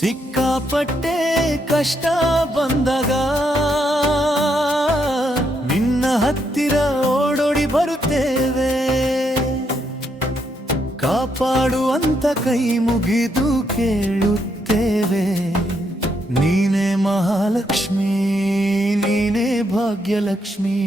ಸಿಕ್ಕಾಪಟ್ಟೆ ಕಷ್ಟ ಬಂದಾಗ ನಿನ್ನ ಹತ್ತಿರ ಓಡೋಡಿ ಬರುತ್ತೇವೆ. ಕಾಪಾಡುವಂತ ಕೈ ಮುಗಿದು ಕೇಳುತ್ತೇವೆ. ನೀನೇ ಮಹಾಲಕ್ಷ್ಮಿ, ನೀನೇ ಭಾಗ್ಯಲಕ್ಷ್ಮಿ.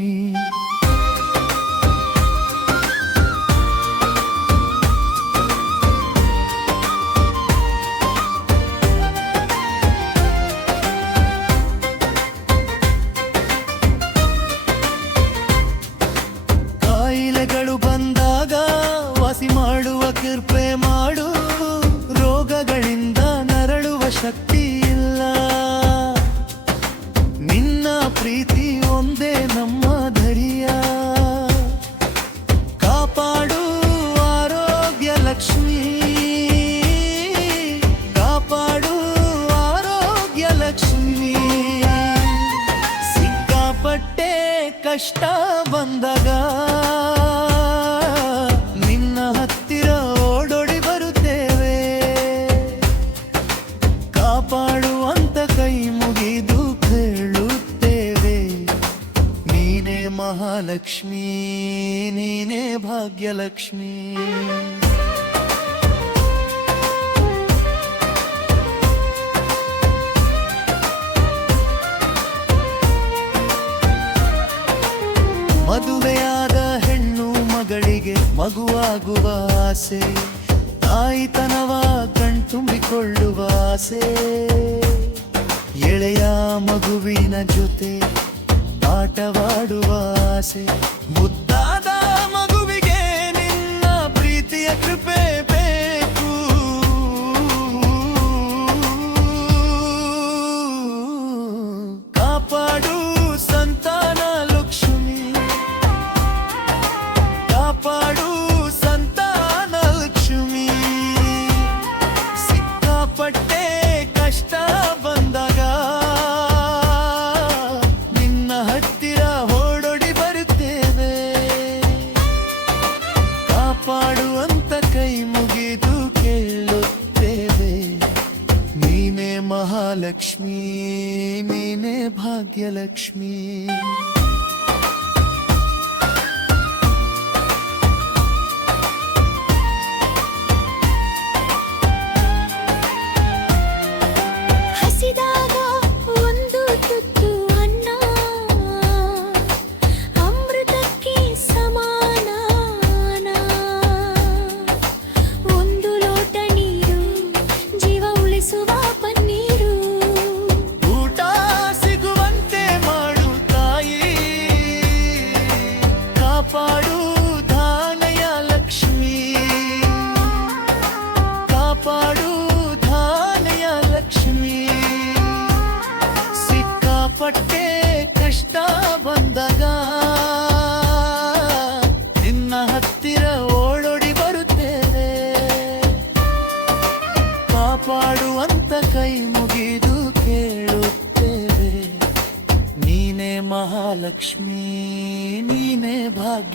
ಕಷ್ಟ ಬಂದಾಗ ನಿನ್ನ ಹತ್ತಿರ ಓಡೋಡಿ ಬರುತ್ತೇವೆ. ಕಾಪಾಡುವಂತ ಕೈ ಮುಗಿದು ಕೇಳುತ್ತೇವೆ. ನೀನೇ ಮಹಾಲಕ್ಷ್ಮೀ ನೀನೇ ಭಾಗ್ಯಲಕ್ಷ್ಮಿ. ಮದುವೆಯಾದ ಹೆಣ್ಣು ಮಗಳಿಗೆ ಮಗುವಾಗುವ ಆಸೆ ತಾಯಿತನವ ಕಣ್ತುಂಬಿಕೊಳ್ಳುವ ಆಸೆ. ಎಳೆಯ ಮಗುವಿನ ಜೊತೆ ಆಟವಾಡುವ ಆಸೆ ಮುದ್ದಾದ ಮಹಾಲಕ್ಷ್ಮಿ ನೀನೇ ಭಾಗ್ಯಲಕ್ಷ್ಮಿ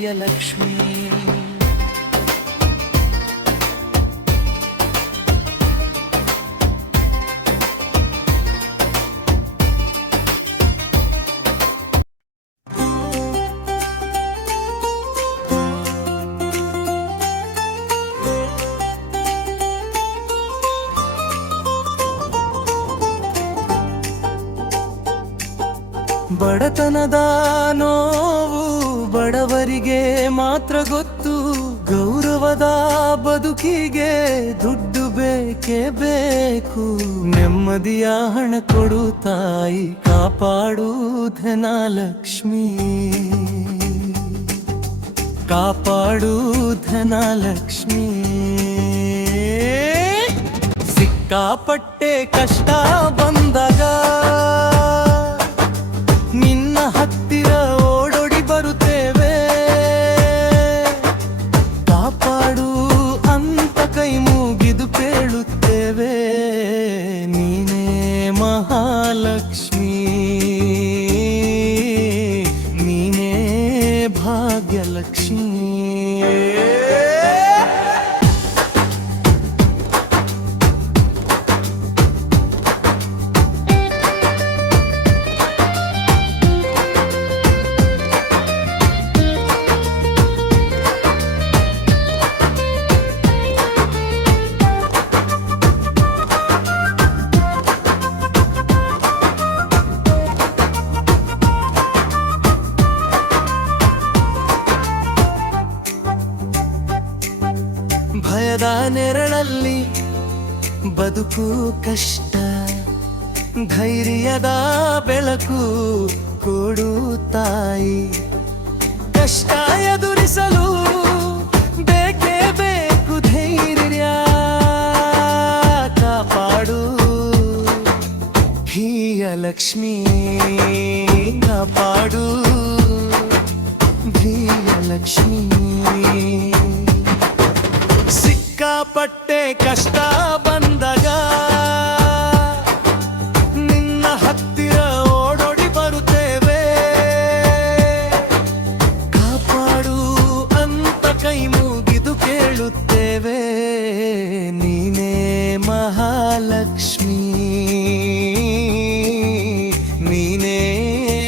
ಭಾಗ್ಯಲಕ್ಷ್ಮಿ ಬಡತನದಾನೋ ಬಡವರಿಗೆ ಮಾತ್ರ ಗೊತ್ತು, ಗೌರವದ ಬದುಕಿಗೆ ದುಡ್ಡು ಬೇಕೇ ಬೇಕು. ನೆಮ್ಮದಿಯ ಹಣ ಕೊಡು ತಾಯಿ ಕಾಪಾಡು ಧನಲಕ್ಷ್ಮಿ ಕಾಪಾಡು ಧನಲಕ್ಷ್ಮಿ ಸಿಕ್ಕಾಪಟ್ಟೆ ಕಷ್ಟ ಬಂದಾಗ ಭಾಗ್ಯಲಕ್ಷ್ಮಿ ವಿಜಯದ ನೆರಳಲ್ಲಿ ಬದುಕು ಕಷ್ಟ, ಧೈರ್ಯದ ಬೆಳಕು ಕೊಡು ತಾಯಿ. ಕಷ್ಟ ಎದುರಿಸಲು ಬೇಕೇ ಬೇಕು ಧೈರ್ಯ, ಕಾಪಾಡು. ಹೀಯ ಲಕ್ಷ್ಮೀ.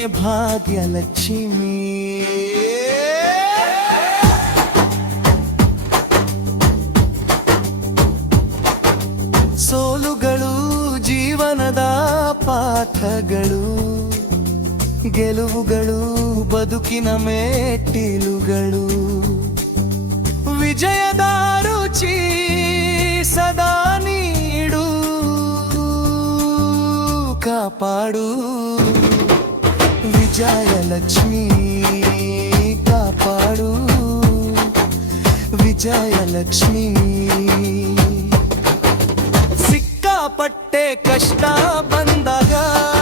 ಭಾಗ್ಯಲಕ್ಷ್ಮಿ ಸೋಲುಗಳು ಜೀವನದ ಪಾಠಗಳು ಗೆಲುವುಗಳು ಬದುಕಿನ ಮೆಟ್ಟಿಲುಗಳು. ವಿಜಯದ ರುಚಿ ಸದಾ ನೀಡು ಕಾಪಾಡು. ವಿಜಯಲಕ್ಷ್ಮಿ ಕಾಪಾಡು ವಿಜಯಲಕ್ಷ್ಮಿ ಸಿಕ್ಕಾಪಟ್ಟೆ ಕಷ್ಟ ಬಂದಾಗ ನಿನ್ನ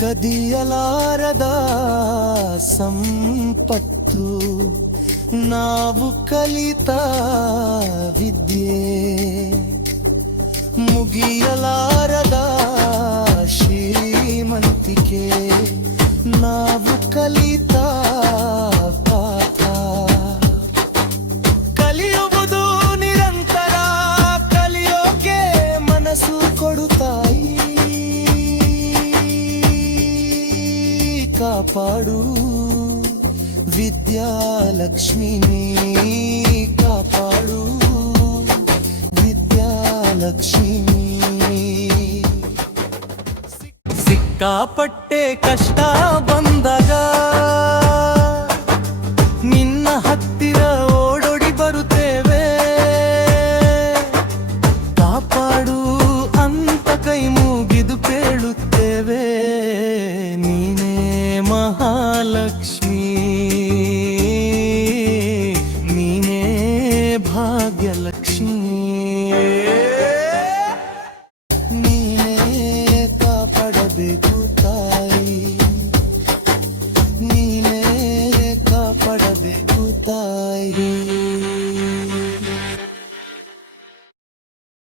ಕದಿಯಲಾರದ ಸಂಪತ್ತು ನಾವು ಕಲಿತ ವಿದ್ಯೆ ಮುಗಿಯಲಾರದ ಕಾಪಾಡು ವಿದ್ಯಾಲಕ್ಷ್ಮಿ ನೀ ಕಾಪಾಡು ವಿದ್ಯಾಲಕ್ಷ್ಮಿ ಸಿಕ್ಕಾಪಟ್ಟೆ ಕಷ್ಟ ಬಂದಾಗ ನಿನ್ನ ಹತ್ತಿರ ಭಾಗ್ಯಲಕ್ಷ್ಮಿ.